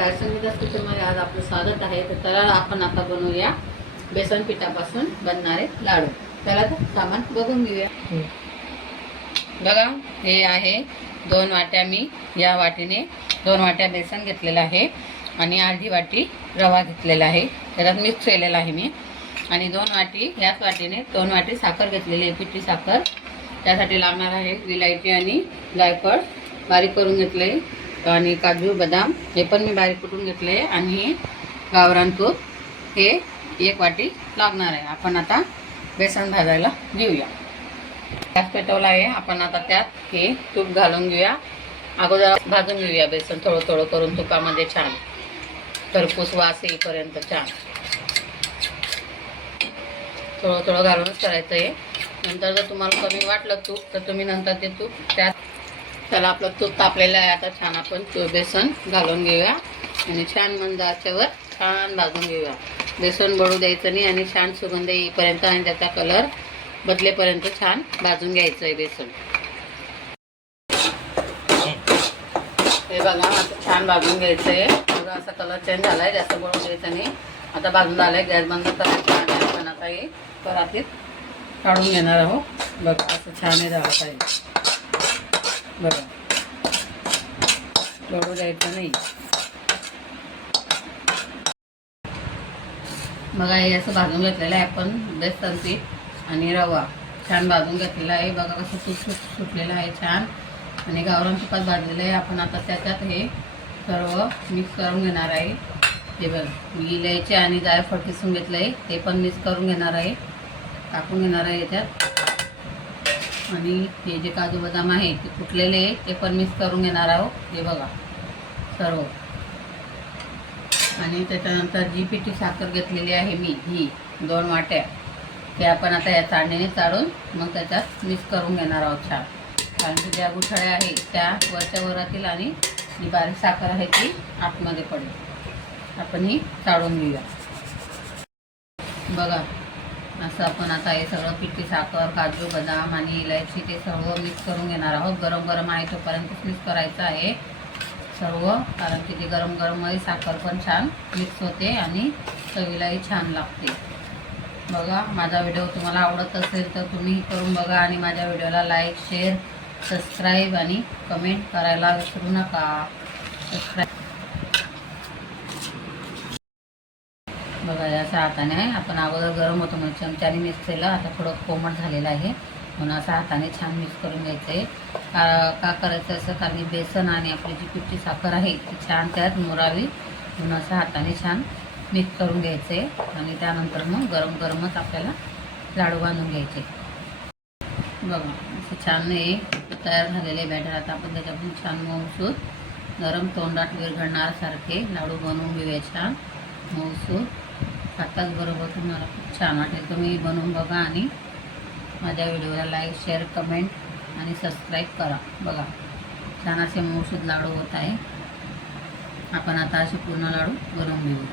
नमस्कार, संगीता किचनमध्ये आज आपलं स्वागत आहे. तर चला आपण आता बनवूया बेसन पिठापासून बनणारे लाडू. त्याला तर सामान बघून घेऊया. बघा, हे आहे 2 वाट्या. मी या वाटीने 2 वाट्या बेसन घेतलेलं आहे आणि अर्धी वाटी रवा घेतलेला आहे. त्याच्यात मिक्स केलेला आहे मी. आणि 2 वाटी याच वाटीने 2 वाटी साखर घेतलेली आहे, पिठी साखर. त्यासाठी लागणार आहे विलायची आणि जायफळ बारीक करून घेतले, आणि काजू बदाम हे पण मी बारीक कुटून घेतले, आणि गावरान तूप हे 1 वाटी लागणार आहे. आपण आता बेसन भाजायला घेऊया. गॅस पेटवला आहे. आपण आता त्यात हे तूप घालून घेऊया. अगोदर भाजून घेऊया बेसन थोडं थोडं करून तुपामध्ये, छान खरपूस वास येईपर्यंत छान थोडं थोडं घालूनच करायचं आहे. नंतर जर तुम्हाला कमी वाटलं तूप तर तुम्ही नंतर ते तूप त्यात, त्याला आपलं तूप तापलेलं आहे. आता छान आपण बेसन घालून घेऊया आणि छान मंद आचेवर छान भाजून घेऊया. बेसन बळू द्यायचं नाही आणि छान सुगंध येईपर्यंत आणि त्याचा कलर बदलेपर्यंत छान भाजून घ्यायचं आहे बेसन. हे बघा, आता छान भाजून घ्यायचं आहे. बघा, असा कलर चेंज झाला आहे, जास्त बळू द्यायचं नाही. आता भाजून झालं आहे. गॅस बंद करायचं आणि आपण आता हे परातीत काढून घेणार आहोत. बघा, असं छान हे झालं पाहिजे. बघा, बळू द्यायचं नाही. बघा, हे असं भाजून घेतलेलं आहे आपण. बेसन पीठ आणि रवा छान भाजून घेतलेला आहे. बघा कसं तूप सुटलेलं आहे छान, आणि गावरान तुपात भाजलेलं आहे. आपण आता त्याच्यात हे सर्व मिक्स करून घेणार आहे. हे बघा, इलायची आणि जायफळ किसून घेतलं आहे, ते पण मिक्स करून घेणार आहे, टाकून घेणार आहे याच्यात. आणि हे जे काजू बदाम आहे ते कुटलेले आहे, ते पण मिक्स करून घेणार आहोत. हे बघा सर्व. आणि त्याच्यानंतर जी पिठी साखर घेतलेली आहे मी, ही 2 वाट्या, ते आपण आता या चाळणीने चाळून मग त्याच्यात मिक्स करून घेणार आहोत छान. कारण की ज्या गुठळ्या आहे त्या वरच्या वरातील आणि जी बारीक साखर आहे ती आतमध्ये पडेल. आपण ही चाळून घेऊया. बघा, असं आपण आता हे सगळं पिठी साखर, काजू बदाम आणि इलायची ते सर्व मिक्स करून घेणार आहोत. गरम गरम आहे तोपर्यंतच मिक्स करायचं आहे सर्व, कारण की ते गरम गरममध्ये साखर पण छान मिक्स होते आणि चवीलाही छान लागते. बघा, माझा व्हिडिओ तुम्हाला आवडत असेल तर तुम्ही करून बघा, आणि माझ्या व्हिडिओला लाईक, शेअर, सबस्क्राईब आणि कमेंट करायला विसरू नका. बघा, याच्या हाताने आहे. आपण अगोदर गरम होतो म्हणजे चमच्याने मिक्स केलं, आता थोडं कोमट झालेलं आहे म्हणून असं हाताने छान मिक्स करून घ्यायचं आहे. का करायचं असं, कारण की बेसन आणि आपली जी पिठी साखर आहे ती छान त्यात मुरावी म्हणून असं हाताने छान मिक्स करून घ्यायचं आहे. आणि त्यानंतर मग गरम गरमच आपल्याला लाडू बांधून घ्यायचे. बघा, असं छान हे तयार झालेले बॅटर. आता आपण त्याच्यातून छान मऊसूर गरम तोंडात विरघळणाऱ्यासारखे लाडू बनवून घेऊया. छान मऊसूर खाताच बरोबर तुम्हाला खूप छान वाटेल. तुम्ही बनवून बघा आणि माझ्या व्हिडिओला लाईक, शेअर, कमेंट आणि सबस्क्राईब करा. बघा, छान असे मऊसूद लाडू होत आहे. आपण आता असे पूर्ण लाडू बनवून घेऊ.